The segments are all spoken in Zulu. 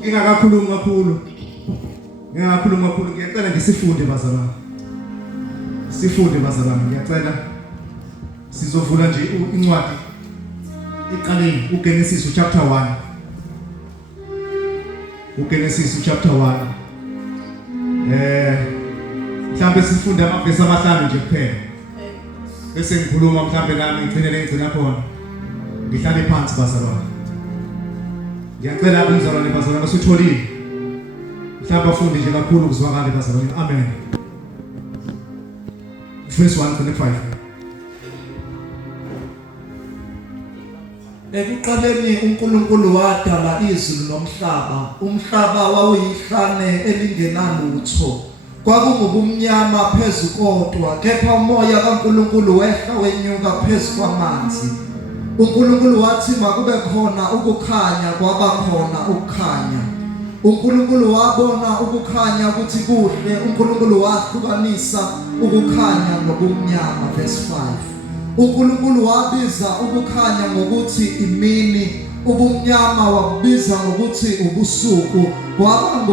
ngingakakhulumi kakhulu ngiyacela ngisifunde bazalwane. Sifunde bazalwane, ngiyacela sizovula nje incwadi eqaleni uGenesis chapter 1. uGenesis chapter 1. Mhlambe sifunde amavesi amahlanu nje kuphela. Bese ngikhuluma mhlambe nami ngigcina khona. Ngihlale phansi bazalwane. Ngiyacela umzalwane bazalwane usitholile. Mhlawumbe afunde nje kakhulu ukuzwakala bazalwane. Amen. Verse 1 to 5. Ekuqaleni uNkulunkulu wadala izulu nomhlaba. Umhlaba wawuyihlane elingenalutho. Kwakungubumnyama phezu kodwa, kepha umoya kaNkulunkulu wehla wenyuka phezu kwamanzi. uNkulunkulu wathi makube khona ukukhanya, kwaba khona ukukhanya. uNkulunkulu wabona ukukhanya ukuthi kuhle. uNkulunkulu wahlukanisa ukukhanya nobumnyama. Verse 5. uNkulunkulu wabiza ukukhanya ngokuthi imini, ubumnyama wabubiza ngokuthi ubusuku. Kwaba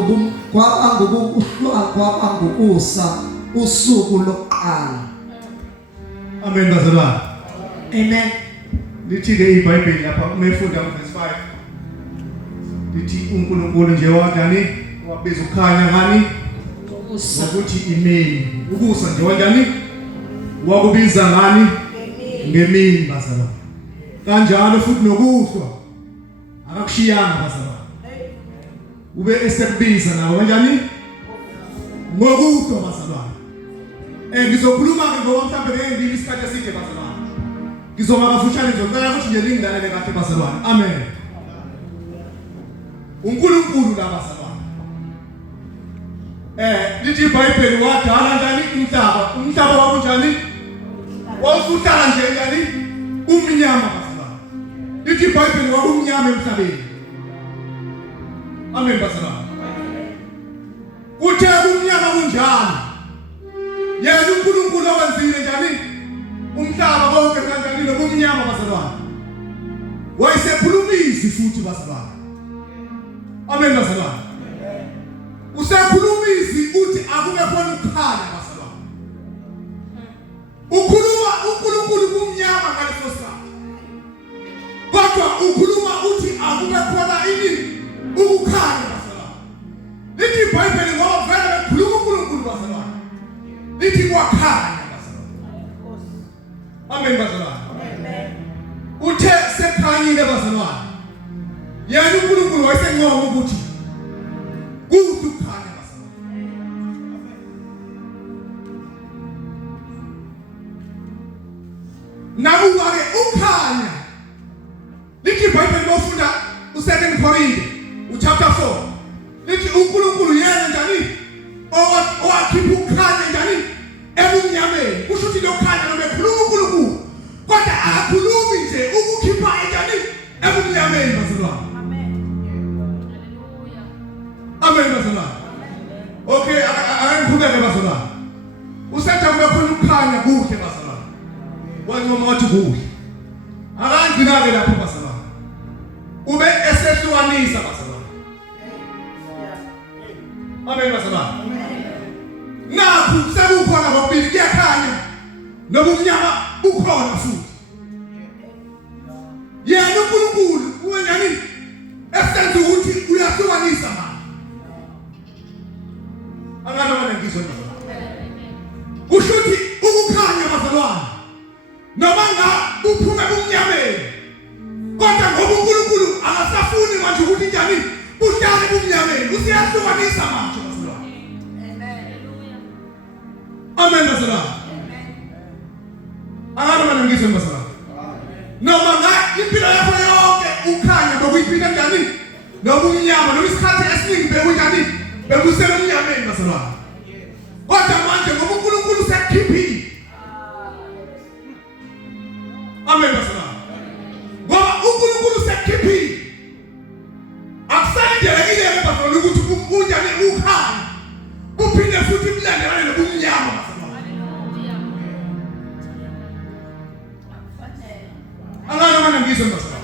ngokusa usuku lokuqala. Amen bazalwane. Amen. Lithi-ke iBhayibheli lapha umefunda verse 5. Lithi uNkulunkulu nje wathani wabiza ukukhanya ngani? Ukuthi imini. Ukusa nje wanjani? Wakubiza ngani? Ngemini bazalwane. Kanjalo futhi nokuhlwa akakushiyanga bazalwane. Ube esekubiza nawe kanjani? Ngokuhlwa bazalwane. Ngizokhuluma ke ngoba mhlambe ngeke isikhathi eside bazalwane. Ngizoma kafushane ngizocela ukuthi nje lingilalele kahle bazalwane. Amen. uNkulunkulu la bazalwane. Lithi iBhayibheli wadala njani umhlaba? Umhlaba wakunjani? Wawuhlala nje njani? Umnyama bazalwane. Lithi iBhayibheli wakumnyama emhlabeni. Amen bazalwane. Kuthe umnyama kunjani? Yena uNkulunkulu wenzile njani? Umhlaba konke kanjani nobumnyama bazalwane. Wayesekhulumisi futhi bazalwane. Amen bazalwane. Usekhulumisi uthi akube khona ukukhanya bazalwane. Ukhuluma uNkulunkulu kumnyama ngaleso sikhathi. Kodwa ukhuluma uthi akube khona ini? Ukukhanya bazalwane. Lithi iBhayibheli ngoba vele bekhuluma uNkulunkulu bazalwane. Lithi kwakhanya bazalwane. Amen bazalwane. Amen. Uthe sekhanyile bazalwane. Yena uNkulunkulu wayesenqoma ukuthi kukhanya bazalwane. Nakuba-ke ukhanya. Lithi iBhayibheli bofunda u2 Korinte chapter 4. Lithi uNkulunkulu yena njani? Owakhipha ukukhanya njani? Ebumnyameni. Kusho ukuthi lokhanya noma ekhuluma uNkulunkulu. Kodwa akakhulumi nje ukukhipha njani? Ebumnyameni bazalwane. Amen. Hallelujah. Amen bazalwane. Okay, ayiqhubeke bazalwane. Usethe kube khona ukukhanya kuhle bazalwane. Wanyoma wathi kuhle. Akangcinake lapho bazalwane. Ube esehlukanisa bazalwane. Amen bazalwane. Nakho sekukhona kokubili kuyakhanya nobumnyama bukhona futhi. Yena uNkulunkulu uwenjani? Esenza ukuthi uyahlukanisa manje. Angalona ngizwe bazalwane. Kusho ukuthi ukukhanya bazalwane noma uphume kumnyameni. Kodwa ngoba uNkulunkulu akasafuni manje ukuthi njani? Uhlale kumnyameni. Usiyahlukanisa manje bazalwane. Amen bazalwane. Angalona ngizwe bazalwane. Noma impilo yakho yonke ukhanya ngokuyiphila njani? Nobumnyama noma isikhathi esiningi bekunjani? Bekusemnyameni bazalwane. Kodwa manje ngoba uNkulunkulu usekhiphile. Amen bazalwane. Ngoba uNkulunkulu usekhiphile. Akusandelekile bazalwane ukuthi unjani ukhanya. Uphinde futhi mlandelane nobumnyama bazalwane. Angalo ngizwe bazalwane.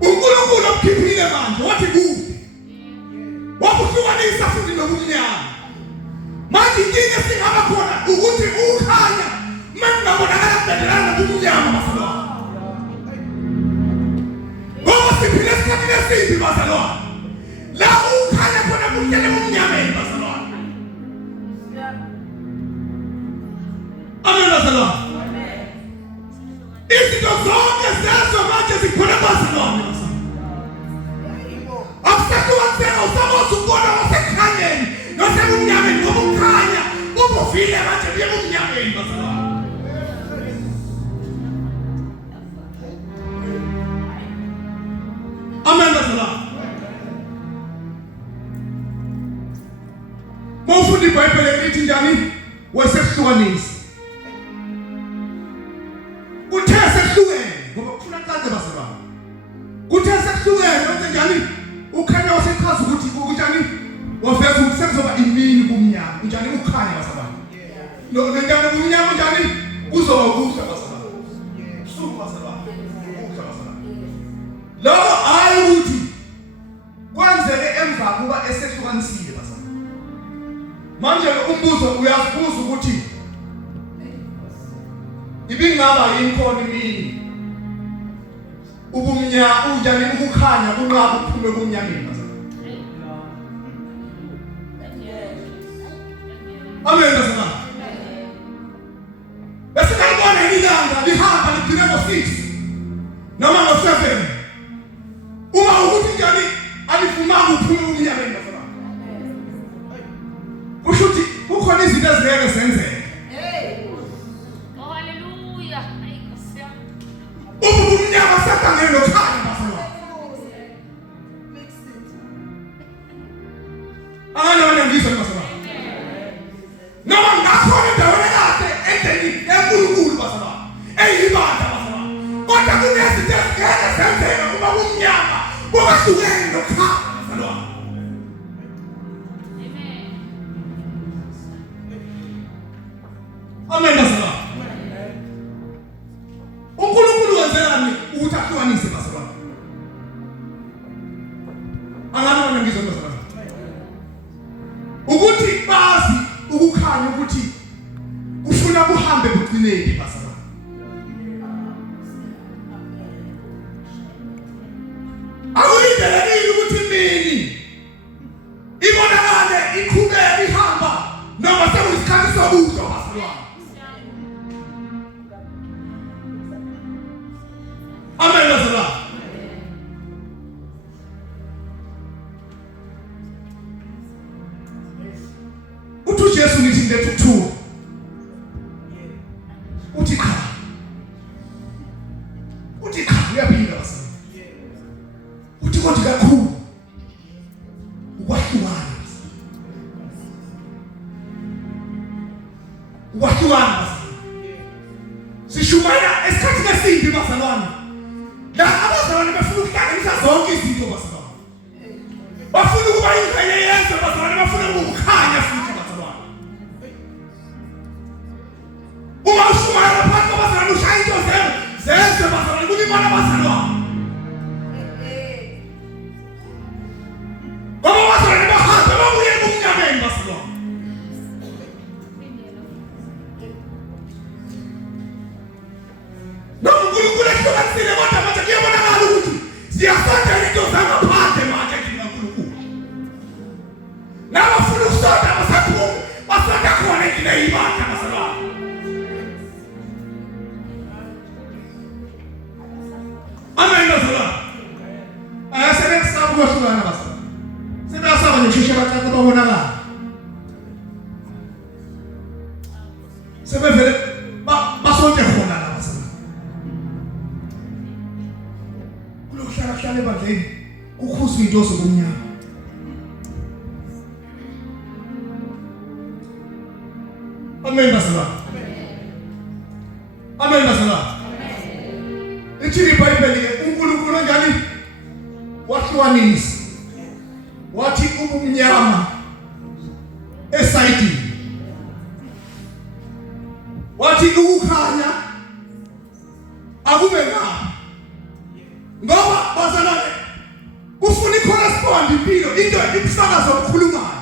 uNkulunkulu ukhiphile manje wathi nobumnyama. Manje inkinga esingaba khona ukuthi ukukhanya mangabonakala kubedelana nobumnyama bazalwane. Ngoba siphila esikhathini esimbi bazalwane. La ukukhanya khona kuhlele ubumnyameni bazalwane. Amen bazalwane. Izinto zonke zezo manje zikhona bazalwane. Akusakuwathena usamoza ukubona wasekhanyeni nosebumnyameni ngoba ukhanya ubuvile manje buye bumnyameni bazalwane. Amen bazalwane. Mawufunda iBhayibheli lithi njani? Wasehlukanisa. Kuthe sekuhlukene ngoba kufuna kaze bazalwane. Kuthe sekuhlukene wenze njani? Ukhanya wasechaza ukuthi njani? Wafeza ukuthi sekuzoba imini kumnyama. Njani ukhanya bazalwane? Njani kumnyama njani? Kuzoba ukuhla bazalwane. Suku bazalwane. Ukuhla bazalwane. Lo hayi ukuthi kwenzeke emva kuba esehlukanisile bazalwane. Manje umbuzo uyazibuza ukuthi ibingaba yinkoni imini ubumnyama unjani ukukhanya kunqaba kuphume kumnyameni bazalwane. Amen bazalwane. Bese ngibona ilanga lihamba ligcine ngo-6 noma ngo-7 uma ukuthi njani alifumanga uphume kumnyameni bazalwane. Kusho ukuthi kukhona izinto ezingeke zenzeke. Oh haleluya. Ubumnyama sakangene lokhanya bazalwane. Angana ngizwe bazalwane. Noma ngakhona indawana yakhe endlini enkulunkulu bazalwane. Eyibanda bazalwane. Kodwa kunezinto ezingeke zenzeke uma kumnyama kungahlukene lokhanya bazalwane. Amen bazalwane. uNkulunkulu wenzani ukuthi ahlukanise bazalwane? Angana ngizwe bazalwane. Ukuthi bazi ukukhanya ukuthi ufuna kuhambe kugcineni bazalwane. Awulindelekile ukuthi imini ibonakale iqhubeka ihamba noma sekuyisikhathi sobuso bazalwane. Amen bazalwane. Uthi uJesu nithi lethu two. Uthi cha. Uthi cha uyaphila bazalwane. Uthi kodwa kakhulu ukwahlukana. Ukwahlukana. Sishumana esikhathini esimbi bazalwane. La abazalwane bafuna ukuhlanganisa zonke izinto bazalwane. Bafuna ukuba ingxenye yezwe bazalwane, bafuna ukukhanya futhi bazalwane. Uma ushumana phakathi kwabazalwane ushaya into zezwe bazalwane kulimala bazalwane. Ngoba bazalwane bahambe babuye kumnyameni bazalwane. NoNkulunkulu ehlukanisile kodwa manje kuyabonakala ukuthi ziyasonda into zangaphandle manje kuNkulunkulu. Nabafuna ukusonda basaphuma basonda khona endlini eyibandla bazalwane. Amen bazalwane. Sebekusaba ukwehlukana bazalwane. Sebeyasaba nje usheshe bacaca babonakala. Sebevele basonde khona la bazalwane. Kulokuhlala ebandleni kukhuzwa into zobumnyama. Amen bazalwane. Amen bazalwane. Ithi iBhayibheli uNkulunkulu njani wahlukanisa. Wathi ubumnyama esayidini. Wathi ukukhanya akube ngapha. Ngoba bazalwane kufuna icorrespond impilo into ibusakazo obukhulumayo.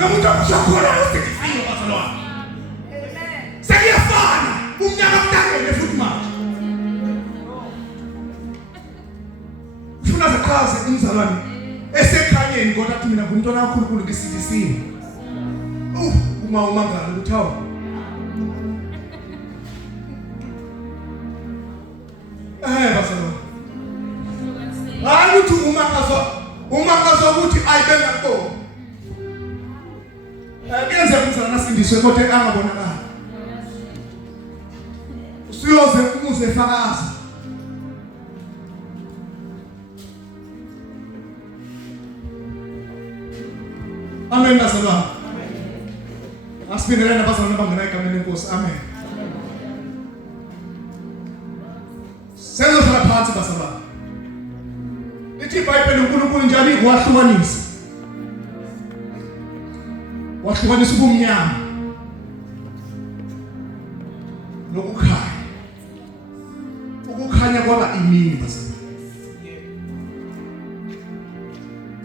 nomuntu okushokhola usikifiyo bazalwane. Sekuyafana umnyama kudangele futhi manje. Ufuna zachaze umzalwane esekhanyeni kodwa athi mina ngumntwana kakhulu ngisindisiwe. Uma umangala ukuthi hawo. Bazalwane. Hayi uthi umangazo ukuthi ayibenga ko. Kuyenza umzalwane asindiswe kodwa angabonakala. Usiyoze umuze efakaza. Amen bazalwane. Asibingelele abazalwane abangena egameni lenkosi. Amen. Senzohlala phansi bazalwane. Lithi iBhayibheli uNkulunkulu njalo wahlukanisa. Wahlukanisa ubumnyama nokukhanya. Ukukhanya kwaba imini bazalwane.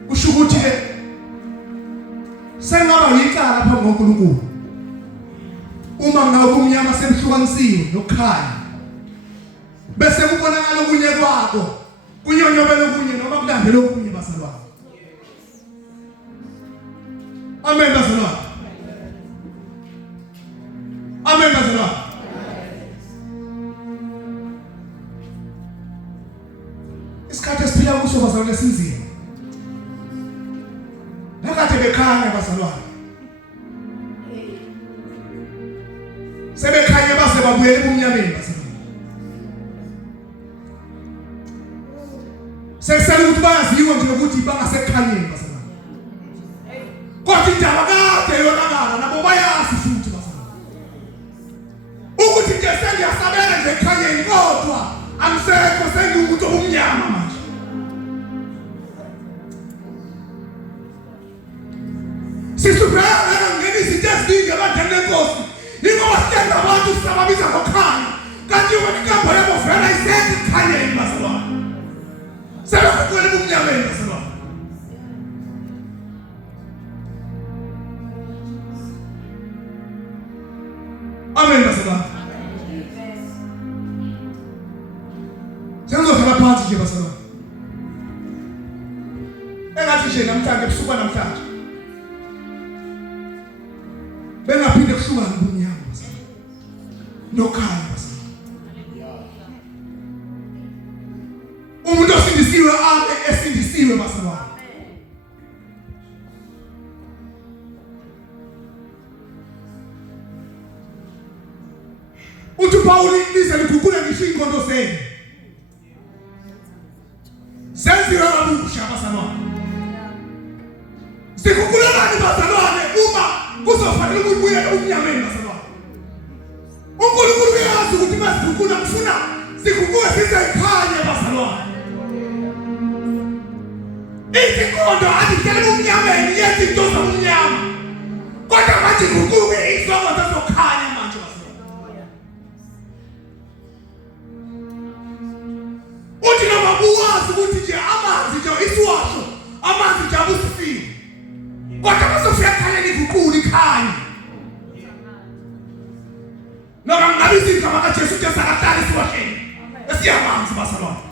Kusho ukuthi ke sengaba yicala phambi koNkulunkulu. Uma ngabe umnyama semhlukanisiwe nokukhanya. Bese kubonakala okunye kwako. Kunyonyobela okunye noma kulandela okunye bazalwane. Amen bazalwane. Amen bazalwane. Isikhathi esiphila kuso bazalwane sinzima. Nakade bekhanya bazalwane. Sebekhanya base babuyele kumnyameni bazalwane. Sekusele ukuthi bayaziwa nje ukuthi bangasekhanyeni bazalwane. Kodwa indaba kade yonakala nabo bayazi futhi bazalwane. Ukuthi nje sengiyasabela nje ekhanyeni kodwa angisekho sengumuntu omnyama manje. Sisubheka ngeke izinto eziningi abantwana benkosi. Ingoba sithenga abantu sisababiza ngokhanya. Kanti wena ikambo yabo vela isenze ekhanyeni bazalwane. Sebekukwele kumnyameni bazalwane. Amen bazalwane. Senzohlala phansi nje bazalwane. Engathi nje namhlanje ebusuku namhlanje. Bengaphinde kuhlukane kumnyama bazalwane. Nokhanya bazalwane. Umuntu osindisiwe abe esindisiwe bazalwane. Uthi Paul lize likhukhule ngisho inkondo zenu. Senziwa kabusha bazalwane. Sikhukhula ngani bazalwane uma kuzofanele ukubuyela umnyameni bazalwane. uNkulunkulu uyazi ukuthi masikhukhula kufuna sikhukhule size ekhaya bazalwane. Izinkondo azitshela umnyameni yezinto zomnyama. Kodwa manje kukuke izongo zokukhanya manje bazalwane. Uthi noma buwazi ukuthi nje amanzi nje isiwasho amanzi nje abusifile. Kodwa bazofika ekhayeni kukhulu ikhanya. Noma ngabe izinto makaJesu nje sakaqala isiwasheni. Esiyamanzi bazalwane.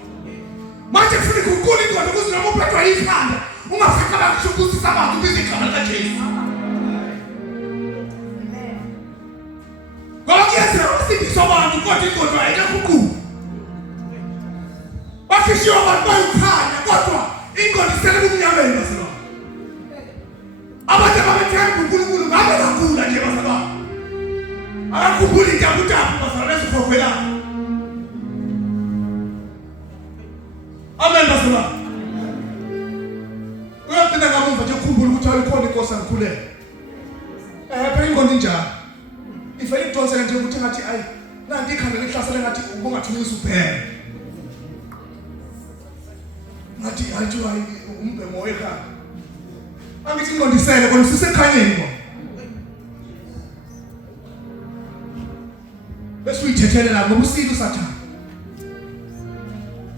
Manje kufuna ukukhulu ingqondo ukuthi noma uphethwe yikhanda ungafakala ngisho ukuthi sabantu bizigaba likaJesu. Ngoba kuyenzeka ukusindisa abantu kodwa ingqondo ayikakhulu. Bafishiwe abantu bayikhanya kodwa ingqondo isele kumnyameni bazalwane. Abantu ababethanda uNkulunkulu ngabe kakhulu nje bazalwane. Akakhumbuli intambo bazalwane ezikhokhwela. Amen bazalwane. Uyaphinda ngamumva nje ukukhumbula ukuthi alikhona inkosi angikhulele. Phela ingqondo injalo. Ifike idonsela nje ukuthi ngathi ayi nanti ikhanda lihlasela ngathi ubungathumisa uphela. Ngathi athi hayi umbhemo wekhaya. Angithi ingqondisele kodwa sisekhanyeni kodwa. Bese uyithethelela ngoba usile uSathane.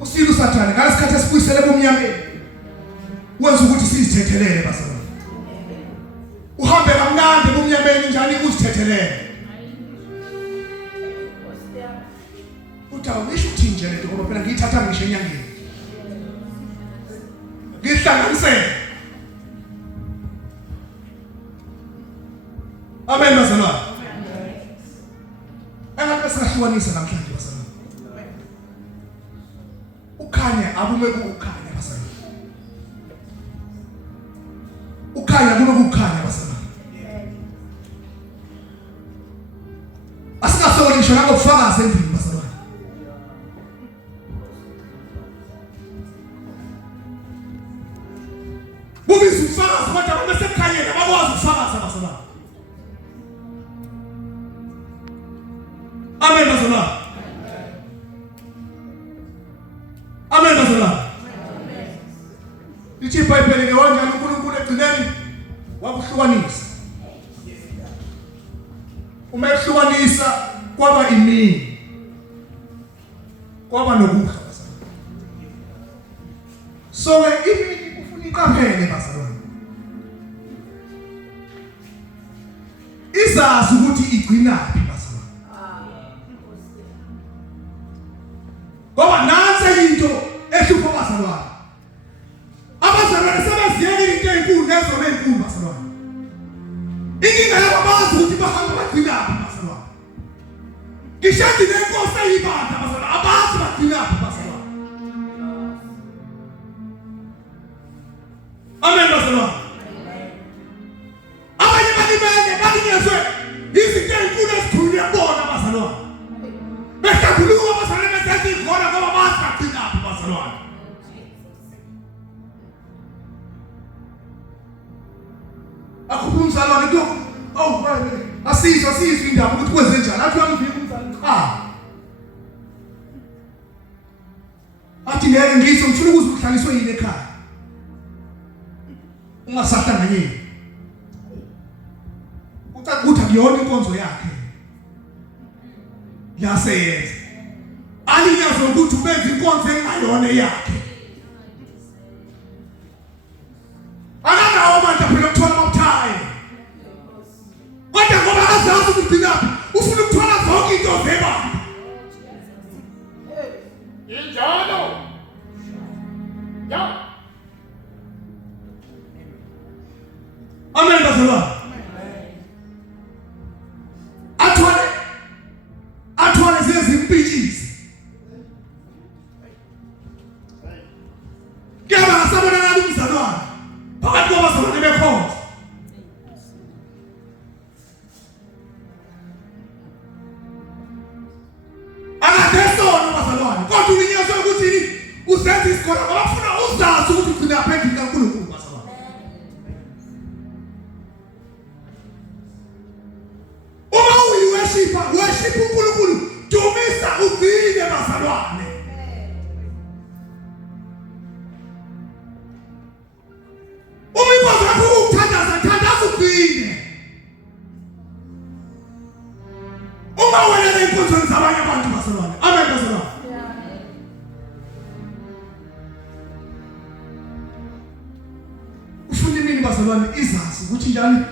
Usile uSathane ngalesikhathi esibuyisele bomnyameni. Wenza ukuthi sizithethelele bazalwane. Uhamba uhulumeni njani uzithethelele utawunisho uthi nje lento ngoba phela ngiyithatha ngisho enyangeni ngihlanganisele amen bazalwane engabe singahlukanisa namhlanje bazalwane ukhanya abume kukhanya bazalwane ukhanya abume kukhanya bazalwane asingasoli ngisho nangobufakazi endlini bazalwane bubiza ubufakazi kodwa abantu besekhanyeni abakwazi ukufakaza bazalwane amen bazalwane amen bazalwane lithi iBhayibheli ngewanjani uNkulunkulu egcineni wakuhlukanisa uma ehlukanisa kwaba imini kwaba nokudla bazalwane so imini ufuna iqaphele bazalwane izazi ukuthi igcinaphi bazalwane ngoba nansi into ehlupha bazalwane abazalwane sebeziyela into enkulu nezona enkulu bazalwane inkinga yabo bazi ukuthi bahamba bagcinaphi bazalwane ngishadi nenkosi eyibanda bazalwane abazi bagcinaphi bazalwane amen bazalwane abanye balinyezwe izinto enkulu ezikhulunywe bona bazalwane behlambuluka bazalwane besenza ikhona ngoba bazi bagcinaphi bazalwane akuphumzalwane lokho asizwe indaba ukuthi kwenze njani athi uyamvika umzalwane cha athi ngeke ngisho ngifuna ukuze uhlaliswe yini ekhaya ungasahlanganyeli uthi akuyona inkonzo yakhe yaseyenza alinyazo ukuthi ubenza inkonzo engayona yakhe akanawo manje phela ukuthola amabuthayi kodwa ngoba azazi ukugcinaphi ufuna ukuthola zonke into zebandla injalo ya amen bazalwane athwale zezimpitshisi kuyaba ngasabonakala umzalwane phakathi kwabazalwane bekhonza akadesona bazalwane kodwa ulinyazwe ukuthi usenza isikole ngoba ufuna uzazi ukuthi ugcina phendula kaNkulunkulu bazalwane uma uyiworship uNkulunkulu dumisa ugcine bazalwane umibongo yakho ukuthandaza ugcine uma wena nenkonzo zabanye abantu bazalwane amen bazalwane ufuna imini bazalwane izazi ukuthi njani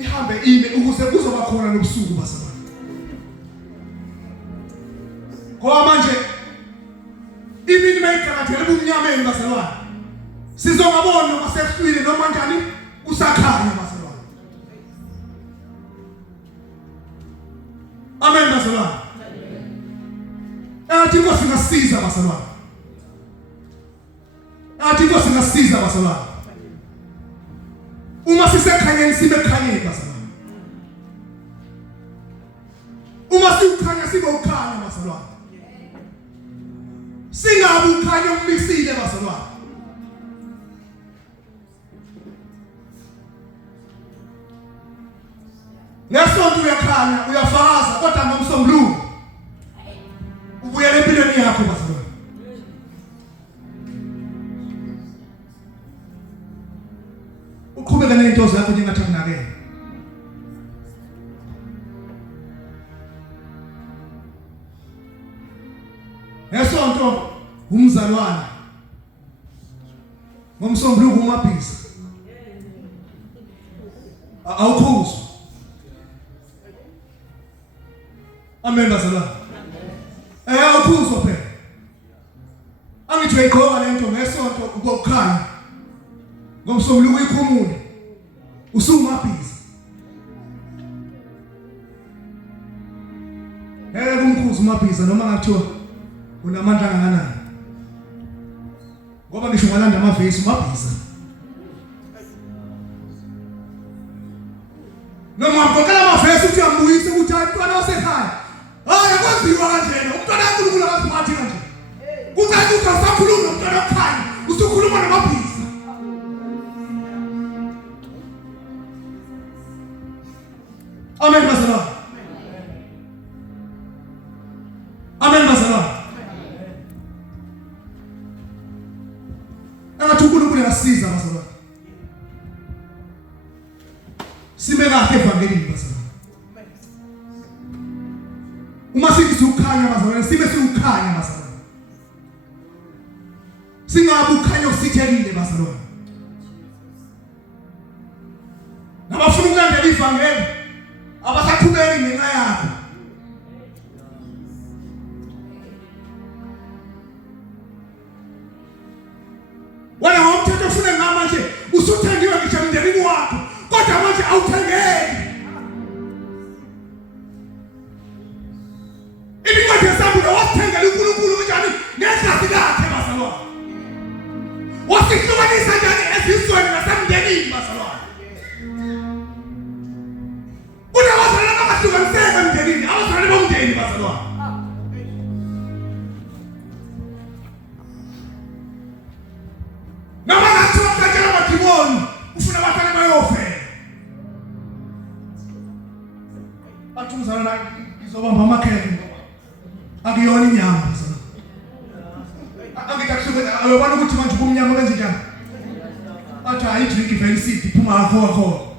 ihambe ime ukuze kuzoba khona nobusuku bazalwane ngoba manje imini mayiqhakathele ubumnyameni bazalwane sizongabona noma sekuhlwile noma njani kusakhanya bazalwane amen bazalwane athi Nkosi ngasiza bazalwane athi Nkosi ngasiza bazalwane uma sisekhanyeni sibe ekhanyeni bazalwane uma siukhanya sibe ukhanya bazalwane singabi ukhanya umisile bazalwane ngesonto uyakhanya uyafakaza kodwa ngomsombuluko ubuyela empilweni yakho bazalwane uqhubeka nezinto zakho njengathi akunakele ngesonto umzalwane ngomsombuluko umabhiza awukhuzwa. Amen bazalwane. Awukhuzwa phela. Angithi uyigqoka lento ngesonto ukukhanya. Ngomsombuluko uyikhumule. Usumabhizi. Kumkhuza umabhiza noma ngathiwa unamandla kangakanani. Ngoba ngisho ngalanda amavesi umabhiza. Noma ngokela amavesi uthi ambuyise ukuthi umntwana osekhaya. Hayi akwaziwa kanjena umntwana kaNkulunkulu akaziphathi kanje. Kuthi usakhuluma nomntwana okhaya usukhuluma namabhiza. Amen bazalwane. Amen bazalwane. Angathi uNkulunkulu uyasiza bazalwane. Sime kahle evangelini bazalwane. Uma sithi ukukhanya bazalwane, sibe siukhanya bazalwane. Singabe ukhanya osithelile bazalwane. Nabafuna ukulandela ivangeli abasaqhubeki ngenxa yakho. Wena ngomthetho ufune ngamanje usuthengiwe ngisho emndenini wakho kodwa manje awuthengeki. Incwadi yeSamuel wathengela uNkulunkulu kanjani ngegazi lakhe bazalwane. Wasihlukanisa njani ezizweni nasemndenini bazalwane. Unabazalwane abahlukaniseka emndenini, abazalwane bomndeni bazalwane. Noma ngathi wakhatshela amadimoni ufuna abahlale bayofela. Bathi umzalwane ngizobamba amakhekhe ngoba akuyona inyama bazalwane. Angitakuhluke alobana ukuthi manje kumnyama kwenze njani. Bathi ayidrink very sweet iphuma akho.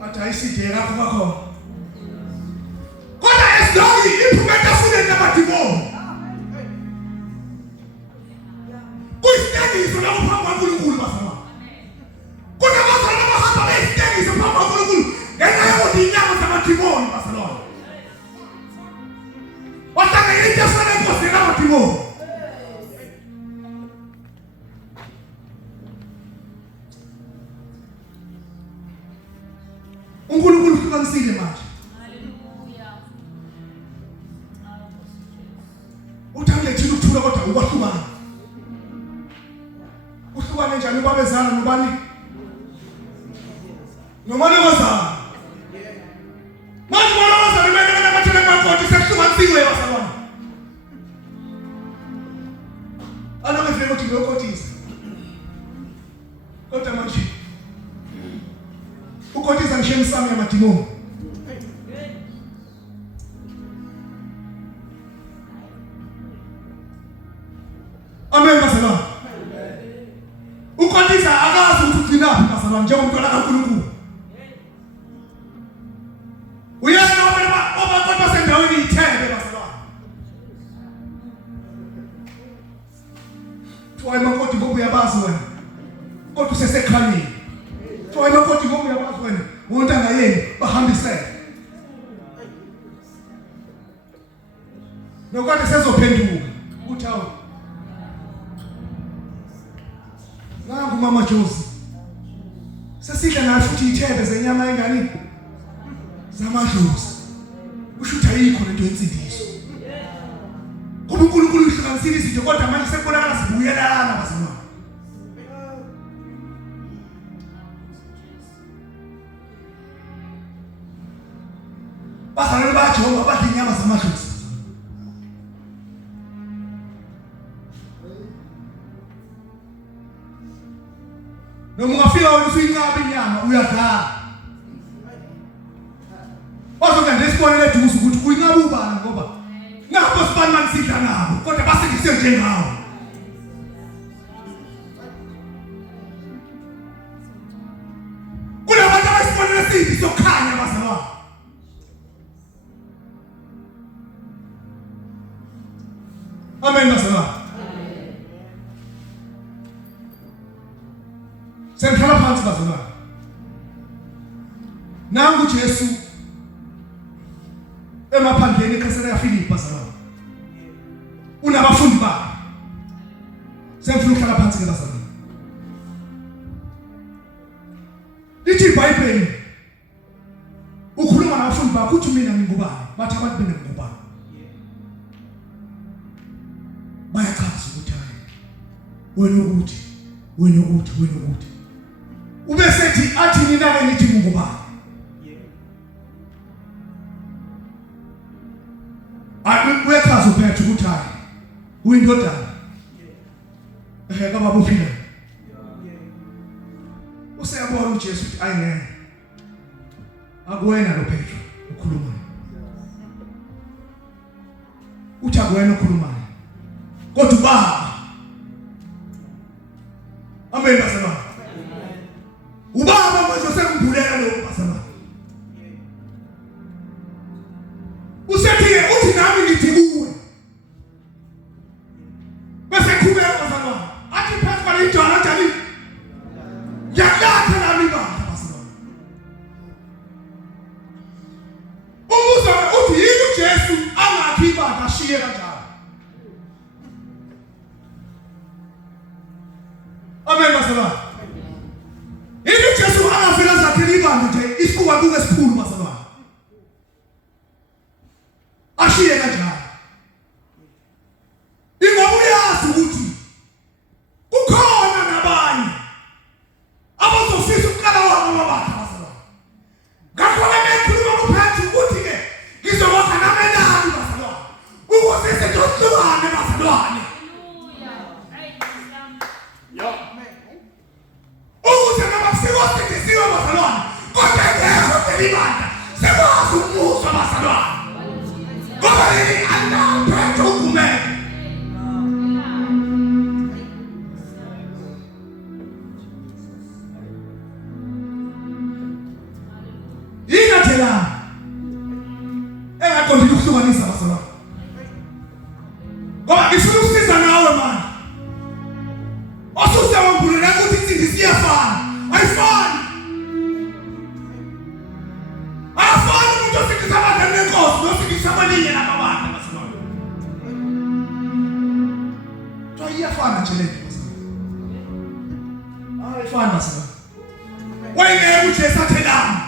Bathi ayiside akho. Kodwa esidongi iphume etafuleni namadimoni. Kuyisengiso lapho phambi kaNkulunkulu bazalwane. Kuna abazalwane abahamba beyisengiso phambi kaNkulunkulu ngenxa yokuthi inyama zamadimoni bazalwane. Wahlangene itafula lenkosi namadimoni. uNkulunkulu uhlukanisile manje. Haleluya. Uthande thina ukuthula kodwa ukwahlukana. Uhlukane njani babezana nobani? Nomane wazana. Manje bona wazana bemele nabathele makoti sekuhlukanisiwe bazalwane. Anongevele ukuthi ngiyokotisa. Kodwa manje ukotisa ngisho emsamo yamadimoni. Amen bazalwane. Ukotisa akazi ukuthi ugcinaphi bazalwane njengomntwana kaNkulunkulu. Uyena oba sendaweni ithembe bazalwane. Twa emakoti ngoba uyabazi wena. Kodwa usesekhanyeni. Twa emakoti ngoba uyabazi wena. Wontanga yeni bahambisene. Nokade sezophenduka. Uthi awu. Nangu mama Josi. Sesidla naye futhi ithembe zenyama engani zamadlozi. Usho ukuthi ayikho lento yensindiso. Kuba uNkulunkulu uhlukanisile izinto kodwa manje sekubonakala sibuyelana bazalwane. Bazalwane baJehova badla inyama zamadlozi. Noma ungafika wena usuyinqaba inyama uyadala. Bazokande sibonele eduze ukuthi uyinqaba ubani ngoba nabo sibani manisidla nabo kodwa basindise njengawo. Kunabantu abasibonele sithi sokhanya bazalwane. Amen bazalwane. Senhlala phansi bazalwane. nangu Jesu emaphandleni ekhasela yaFilipi bazalwane. Unabafundi bakhe. Sengifuna ukuhlala phansi ke bazalwane. Lithi iBhayibheli ukhuluma nabafundi bakhe uthi mina ngingubani? Bathi abantu bena ngingubani? Bayachaza ukuthi hayi wena ukuthi ube sethi athi nina nithi ngubani? Uyachaza uphethe ukuthi hayi uyindodana kababa uphila. Useyabona uJesu ukuthi ayingene akuwena lo Petro ukhulumayo. Uthi akuwena ukhulumayo kodwa ubaba. Amen bazalwane. Ubaba manje usembulela lo bazalwane. Usethi uthi nami ngithi kuwe. Bese khubeka bazalwane. Athi phansi kwale idwala njani? Yakatha nami baba bazalwane. Umuza uthi yini uJesu angakhipha kashiye kanjalo. Amen bazalwane. Yini uJesu angafela zakhela ibandla nje isikuwa kuke sikhulu bazalwane. Ashiye kanjalo. Ingoba uyazi ukuthi kukhona nabanye abazofisa ukuqala wabo mabakhe bazalwane. Ngakho bekhuluma kuphethe ukuthi ke ngizokwazi namenani bazalwane. Ukuze sizohlukane bazalwane. Ukuze noma sikwazi bazalwane. Kodwa ngeke selibanda. Sekwazi umusa bazalwane. Ngoba yini anaphethe ukumele. Ingathela engaqondi ukuhlukanisa bazalwane. Ngoba ngifuna ukusiza nawe manje. Osusewambulula ukuthi izinto siyafana. Ayifani. Afana umuntu osikisa abadala benkosi nosikisa abaningi nababantu bazalwane. Iyafana nje le bazalwane. Ayifana bazalwane. Wayengeke uJesu athelana.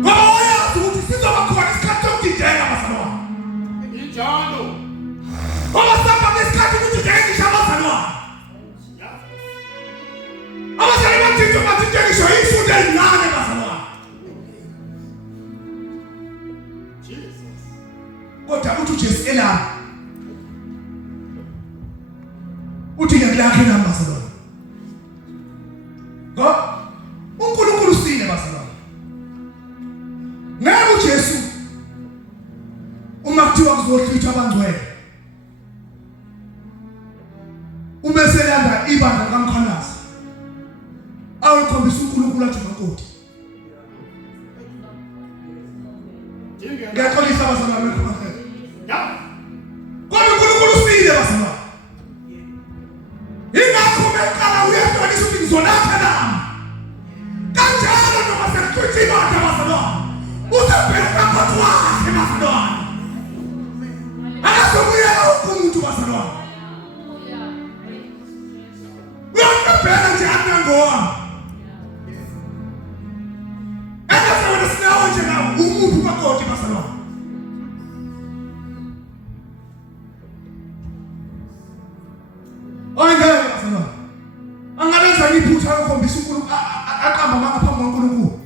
Ngoba uyazi ukuthi sizoba khona isikhathi sokudideka bazalwane. Injalo. Ngoba samba ngesikhathi ukudidekisha abazalwane. Abazalwane bathi badidekisha ifundo elincane bazalwane. Jesus. Kodwa uthi uJesu elapha. Uthi ngiyakhe nami bazalwane. Ngoba uNkulunkulu usile bazalwane. Ngeke uJesu uma kuthiwa kuzohlitha abangcwele ubeselanda ibandla kaMkhanazi awukhombisa uNkulunkulu athi makoti. Ngiyaxolisa bazalwane bakho. Ya. Kodwa uNkulunkulu usile bazalwane. Ingakho beqala uyaqalisa ukuthi ngizonatha nami. Kanjalo noma sekuthi ibandla bazalwane. Uzabheka kodwa wakhe bazalwane. Akasobuya umuntu bazalwane. Uyaqabhela nje anangowami. Engasebenza sinawo nje nawo umuntu makoti bazalwane. Oyengeke bazalwane. Angabenza iphutha ukhombisa uNkulunkulu aqamba ngaphambi kwaNkulunkulu.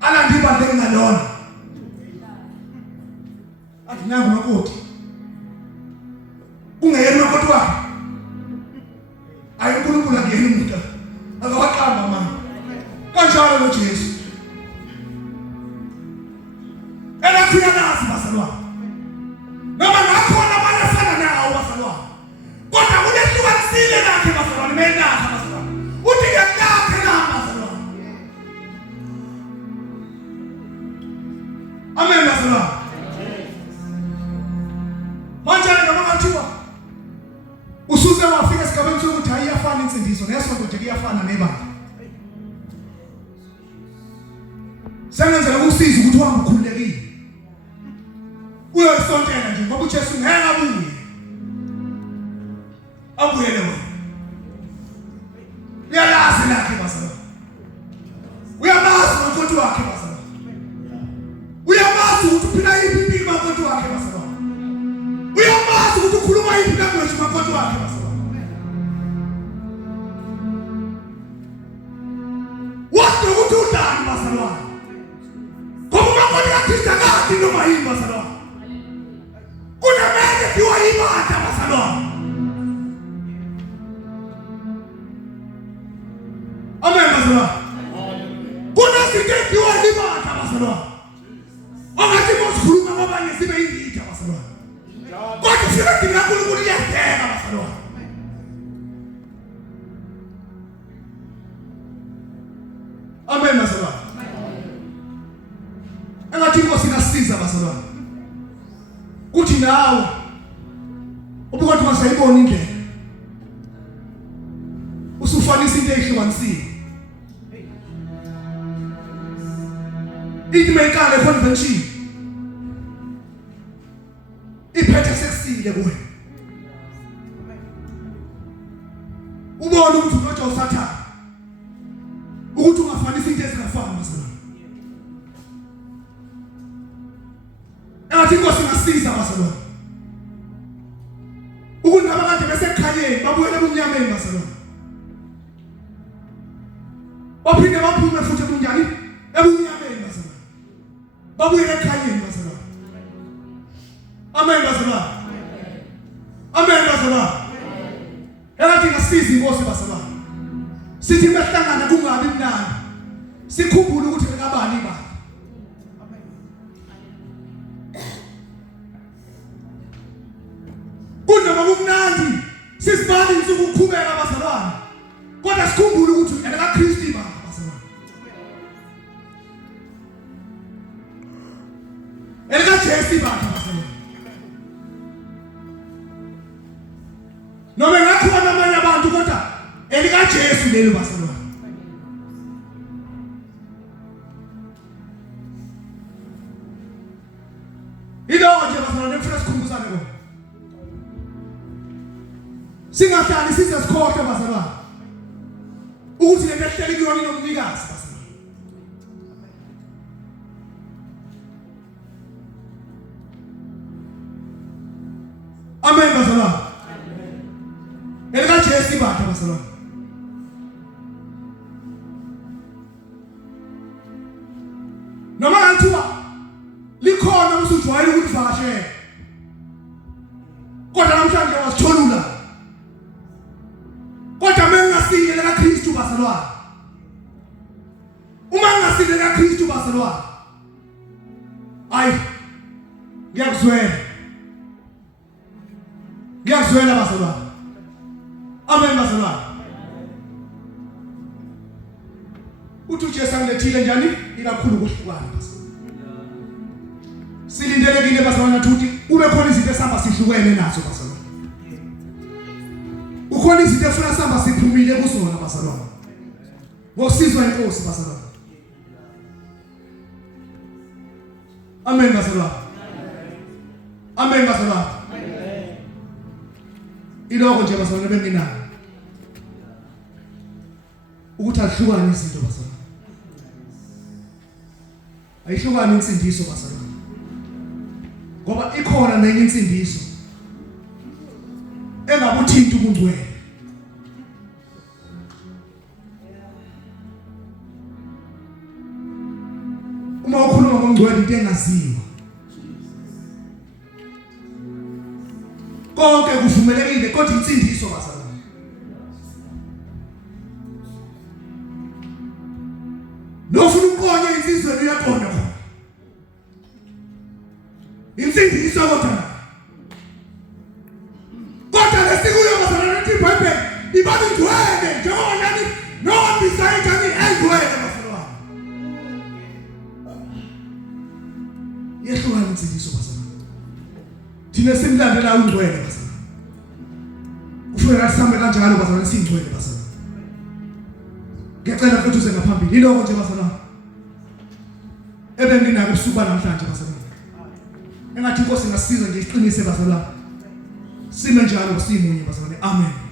Alanda ibandla engalona. Athi nangu makoti. Ungeyena makoti wakhe. Ayi uNkulunkulu angiyena umuntu. Akawaqamba manje. Kanjalo lo Jesu. Elafika nazi bazalwane. Noma ngakhona abalafana nawo bazalwane. Kodwa kunehlukanisile nakhe bazalwane menakhe bazalwane. Uthi ngiyakhe nami bazalwane. Amen bazalwane. Manje noma ngathiwa usuze wafika esigabeni sokuthi ayiyafana insindiso nesonto nje kuyafana nebandla. akusizi ukuthi uhambe ukhululekile. Uyoyisontela nje ngoba uJesu ngeke abuye. Abuyele wena. Uyalazi lakhe basala. Uyamazi umuntu wakhe basala. Uyamazi ukuthi uphila yiphi impilo umuntu wakhe basala. Uyamazi ukuthi ukhuluma yiphi language umuntu wakhe basala. Wathi ukuthi udani basala. Ngoba umuntu yakhe akathi noma yini basala. Kunamele diwa ibada basala. Amen basala. Kuna siketiwa ibada basala. Ongathi mosikhuluma ngabanye sibe indida basala. Kodwa sifika uNkulunkulu uyadeka basala. Amen basala. Engathi Inkosi ingasiza basala. Kuthi nawe ubukathi masayibona indlela. Usufanisa into ehlukanisiwe. Ithi mayikale convention. Iphethe sekusile kuwe. Ubona ukuthi unotsha usathana. Ukuthi ungafanisa into ezingafani basala. Engathi Inkosi ingasiza basala. Ukuthi abakade besekhanyeni babuyele ebumnyameni basala. Baphinde baphume futhi ebunjani? Ebumnyameni basala. Babuyele ekhanyeni basala. Amen basala. Amen basala. Engathi ingasiza Inkosi basala. Sithi behlangana kungabi mnandi. Sikhumbule ukuthi bekabani bani. Kunoma kumnandi sisibani insuku ukukhubeka bazalwane. Kodwa sikhumbule ukuthi yena kaKristu ibaba bazalwane. Yena kaJesu ibaba bazalwane. Noma ngakhona abanye abantu kodwa yena kaJesu lelo bazalwane. Ilo nje bazalwane ngifuna sikhumbuzane ko. Singahlali size sikhohle bazalwane. Ukuthi le nto ehleli kuyona inomnikazi bazalwane. Amen bazalwane. Elika Jesu ibakhe bazalwane. Noma ngathiwa likhona usujwayele ukuvakashela. Kodwa namhlanje wasitholula. Kodwa mengasile la Kristu bazalwane. Uma ngasile la Kristu bazalwane. Ay. Ngiyakuzwela. Ngiyakuzwela bazalwane. Amen bazalwane. Uthi uJesu angilethile njani? Ikakhulu ukuhlukana bazalwane. Silindelekile bazalwane ukuthi kube khona izinto esihamba sihlukene nazo bazalwane. Ukhona izinto efuna sihamba siphumile kuzona bazalwane. Ngokusizwa iNkosi bazalwane. Amen bazalwane. Amen bazalwane. Iloko nje bazalwane benginalo. Ukuthi ahlukane izinto bazalwane. Ayihlukane insindiso bazalwane. Ngoba ikhona nenye insindiso engabuthinta ubungcwele. Uma ukhuluma ngomngcwele into engaziwa. Konke kuvumelekile kodwa insindiso bazalwane. Nofuna ukonye insizwe liyaqonda khona. Insindiso kodwa. Kodwa lesikuyo bazalwane ithi iBhayibheli ibani ngcwele njengoba nani noma bisayitha ni engcwele bazalwane. Yehlukana insindiso bazalwane. Thina simlandela ungcwele bazalwane. Kufanele sihambe kanjalo bazalwane singcwele bazalwane. Ngiyacela futhi uze ngaphambili iloko nje bazalwane. ebenginako usuku namhlanje bazalwane. Engathi inkosi ingasiza nje iqinise bazalwane. Sime njalo simunye bazalwane. Amen.